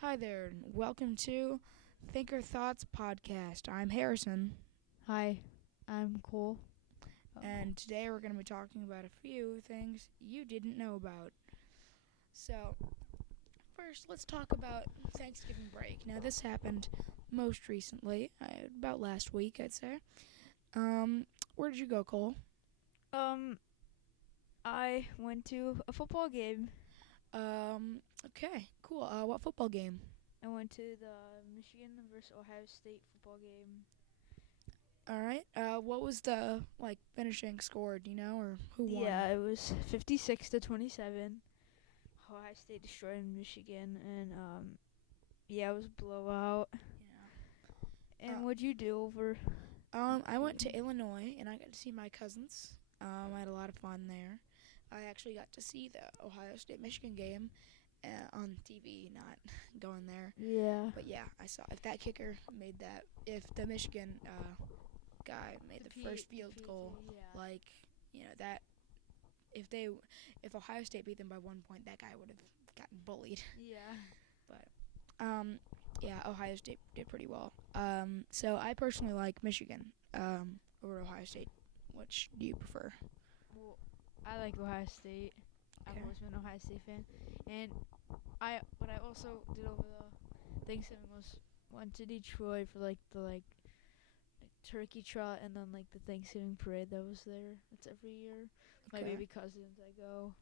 Hi there, and welcome to Thinkerthoughts podcast. I'm Harrison, Hi, I'm Cole. and today we're going to be talking about a few things you didn't know about. So, first, let's talk about Thanksgiving break. Now, this happened most recently, about last week, I'd say. Where did you go, Cole? Um, I went to a football game. Okay, cool. What football game? I went to the Michigan versus Ohio State football game. All right. What was the finishing score? Do you know, or who won? Yeah, it was 56-27. Ohio State destroyed Michigan, and yeah, it was a blowout. Yeah. And what'd you do over? I went to Illinois and I got to see my cousins. I had a lot of fun there. I actually got to see the Ohio State Michigan game on TV, not going there. Yeah. But yeah, I saw if that kicker made that, if the Michigan guy made the first field goal, that if Ohio State beat them by 1 point, that guy would have gotten bullied. Yeah. But yeah, Ohio State did pretty well. So I personally like Michigan over Ohio State. Which do you prefer? Well, I like Ohio State. I've Okay. always been an Ohio State fan, and what I also did over the Thanksgiving was went to Detroit for the turkey trot and then the Thanksgiving parade that was there. That's every year. My Okay. baby cousins, I go.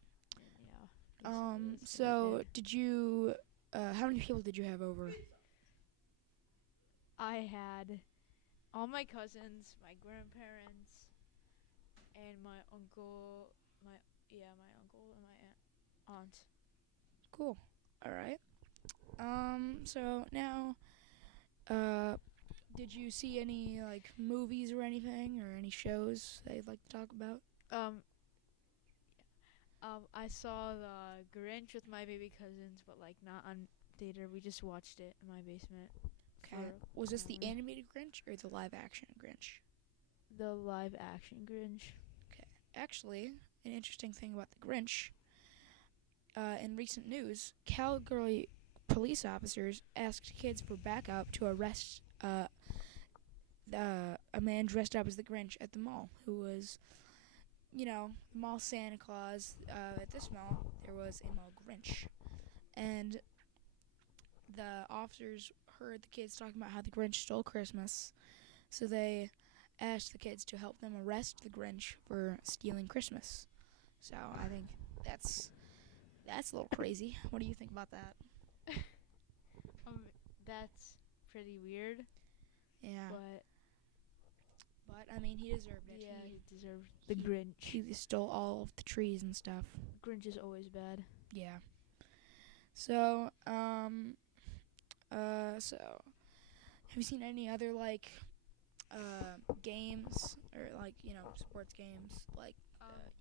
And yeah. So did you? How many people did you have over? I had all my cousins, my grandparents, and my uncle, my uncle and my aunt. Cool. All right. So now, uh, did you see any movies or anything or any shows that you'd like to talk about? Um, I saw the Grinch with my baby cousins, but not on theater. We just watched it in my basement. Okay. Was this the animated Grinch or the live action Grinch? The live action Grinch? Okay. Actually, an interesting thing about the Grinch. In recent news, Calgary police officers asked kids for backup to arrest a man dressed up as the Grinch at the mall who was, mall Santa Claus. At this mall, there was a mall Grinch. And the officers heard the kids talking about how the Grinch stole Christmas. So they asked the kids to help them arrest the Grinch for stealing Christmas. So I think that's a little crazy. What do you think about that? That's pretty weird. Yeah. But I mean, he deserved it. Yeah, he deserved the Grinch. He stole all of the trees and stuff. Grinch is always bad. Yeah. So, have you seen any other games or sports games you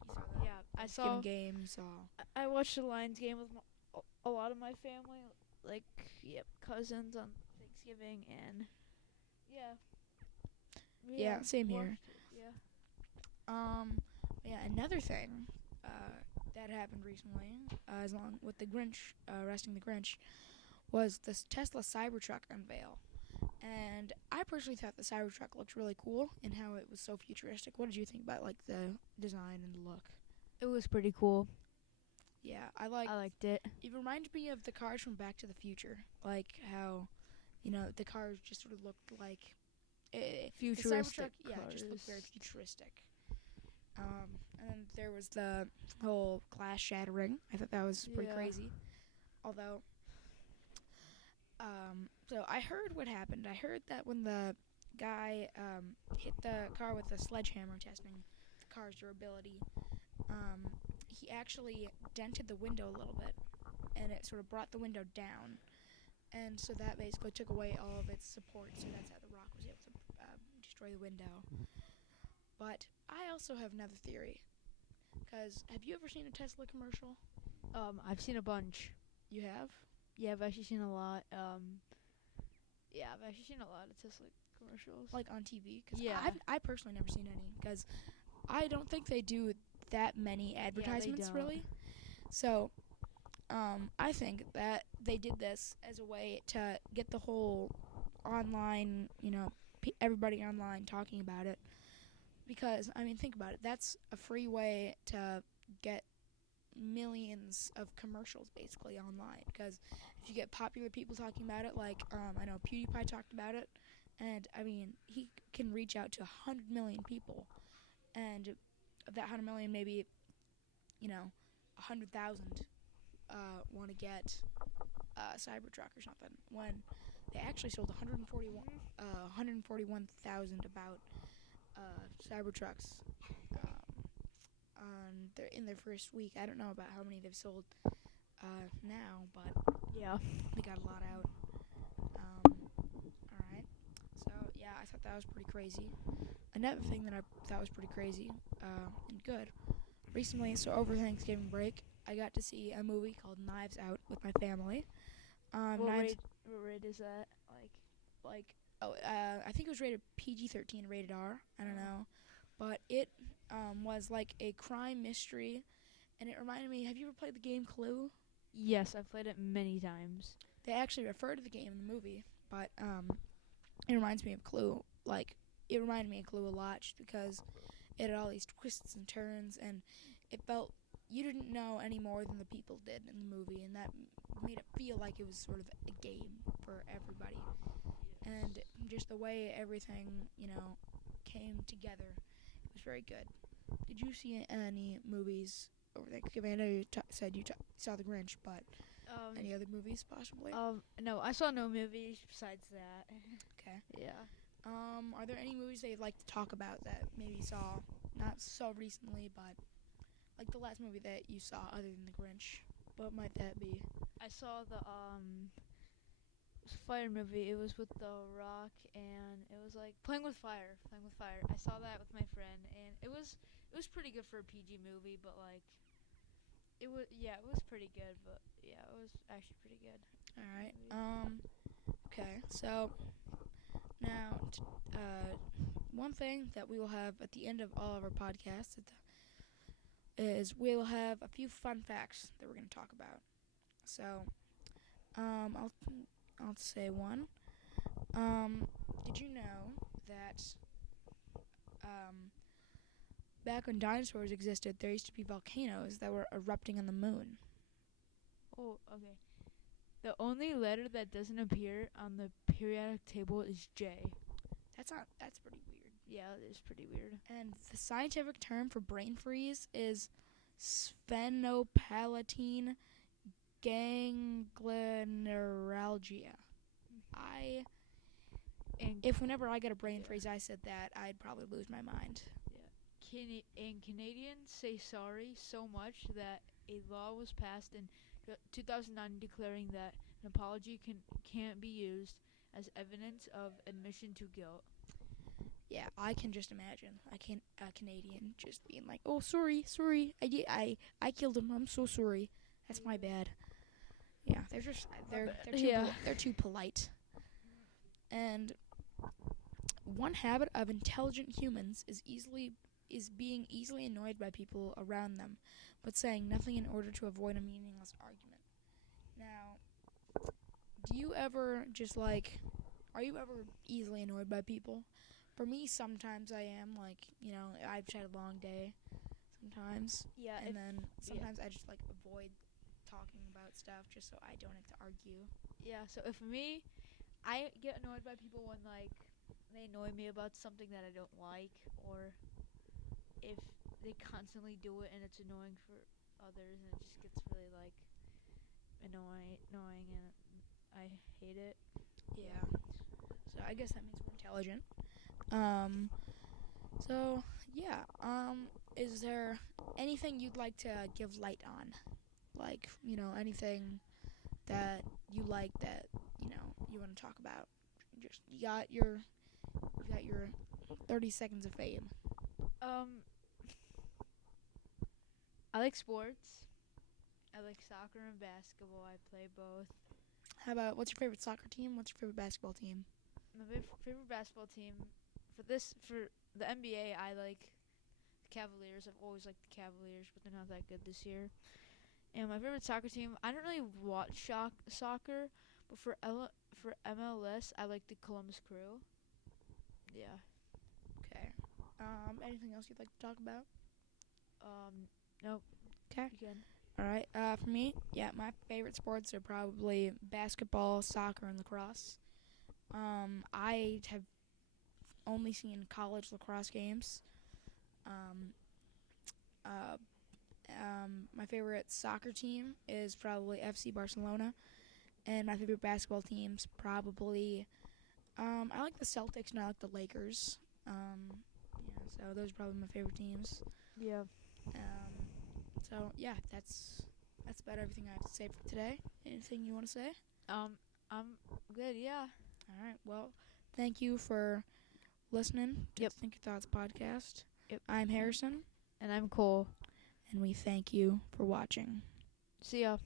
saw that? Yeah, I saw. Thanksgiving game. You saw. I watched the Lions game with a lot of my family, cousins on Thanksgiving, and Yeah, same here. Yeah. Yeah, another thing that happened recently, as long with the Grinch, arresting the Grinch, was this Tesla Cybertruck unveil. And I personally thought the Cybertruck looked really cool and how it was so futuristic. What did you think about the design and the look? It was pretty cool. Yeah, I liked it. It reminded me of the cars from Back to the Future, like how, the cars just sort of looked like Futuristic the Cybertruck, yeah, cars. just looked very futuristic. And then there was the whole glass shattering. I thought that was pretty crazy. Although, so I heard what happened. I heard that when the guy hit the car with the sledgehammer testing the car's durability, he actually dented the window a little bit, and it sort of brought the window down. And so that basically took away all of its support, so that's how the rock was able to destroy the window. But I also have another theory. Because have you ever seen a Tesla commercial? I've seen a bunch. You have? Yeah, I've actually seen a lot. I've actually seen a lot of Tesla commercials. Like on TV? Cause Yeah. I personally never seen any. Because I don't think they do that many advertisements, don't. really. So I think that they did this as a way to get the whole online, everybody online talking about it. Because, I mean, think about it. That's a free way to get millions of commercials basically online. Because if you get popular people talking about it, like, I know PewDiePie talked about it, and, I mean, he can reach out to 100 million people. And of that 100 million, maybe, 100,000 want to get Cybertruck or something. When they actually sold 141,000 about Cybertrucks in their first week. I don't know about how many they've sold now, but Yeah. they got a lot out. All right. So yeah, I thought that was pretty crazy. Another thing that I thought was pretty crazy and good. Recently, so over Thanksgiving break, I got to see a movie called Knives Out with my family. What Knives, rate is that? Like. I think it was rated PG-13, rated R. I don't know, but it was like a crime mystery, and it reminded me. Have you ever played the game Clue? Yes, I've played it many times. They actually refer to the game in the movie, but it reminds me of Clue. Like, it reminded me of Clue a lot just because it had all these twists and turns, and it felt you didn't know any more than the people did in the movie, and that made it feel like it was sort of a game for everybody. And just the way everything, came together, it was very good. Did you see any movies over Thanksgiving? I know you said you saw The Grinch, but any other movies possibly? No, I saw no movies besides that. Okay. Yeah. Are there any movies that you'd like to talk about that maybe you saw not so recently, but like the last movie that you saw other than The Grinch? What might that be? I saw the fire movie. It was with The Rock, and it was like playing with fire. Playing with fire. I saw that with my friend, and it was pretty good for a PG movie, but like it was pretty good, but yeah, it was actually pretty good. All right. Okay. So now, one thing that we will have at the end of all of our podcasts is we'll have a few fun facts that we're going to talk about. So, I'll say one. Did you know that back when dinosaurs existed, there used to be volcanoes that were erupting on the moon? Oh, okay. The only letter that doesn't appear on the periodic table is J. That's pretty weird. Yeah, it is pretty weird. And the scientific term for brain freeze is sphenopalatine ganglioneuralgia. If whenever I get a brain freeze, I said that, I'd probably lose my mind. Yeah. And Canadians say sorry so much that a law was passed in 2009 declaring that an apology can't be used as evidence of admission to guilt. Yeah, I can just imagine a Canadian just being like, "Oh, sorry, I killed him. I'm so sorry. That's my bad." Yeah, they're too polite. And one habit of intelligent humans is being easily annoyed by people around them, but saying nothing in order to avoid a meaningless argument. Now, do you ever are you ever easily annoyed by people? For me, sometimes I am. Like, I've had a long day sometimes. Yeah. And then sometimes I just, avoid talking about stuff just so I don't have to argue. Yeah, so if me, I get annoyed by people when, they annoy me about something that I don't like, or if they constantly do it and it's annoying for others and it just gets really, annoying and I hate it. Yeah. So I guess that means we're intelligent. So yeah. Is there anything you'd like to give light on? Like, anything that you like that, you want to talk about? Just you got your 30 seconds of fame. I like sports. I like soccer and basketball. I play both. How about, what's your favorite soccer team? What's your favorite basketball team? My favorite basketball team for the NBA, I like the Cavaliers. I've always liked the Cavaliers, but they're not that good this year. And my favorite soccer team, I don't really watch soccer, but for MLS, I like the Columbus Crew. Yeah. Okay. Anything else you'd like to talk about? Nope. Okay. You can. All right. For me, yeah, my favorite sports are probably basketball, soccer, and lacrosse. I have only seen college lacrosse games. Um, uh, my favorite soccer team is probably FC Barcelona, and my favorite basketball team's probably I like the Celtics and I like the Lakers. Yeah, so those are probably my favorite teams. Yeah. So yeah, that's about everything I have to say for today. Anything you want to say? I'm good. Yeah. All right. Well, thank you for listening to Yep. the Think Your Thoughts podcast. Yep. I'm Harrison, And I'm Cole. and we thank you for watching. See ya.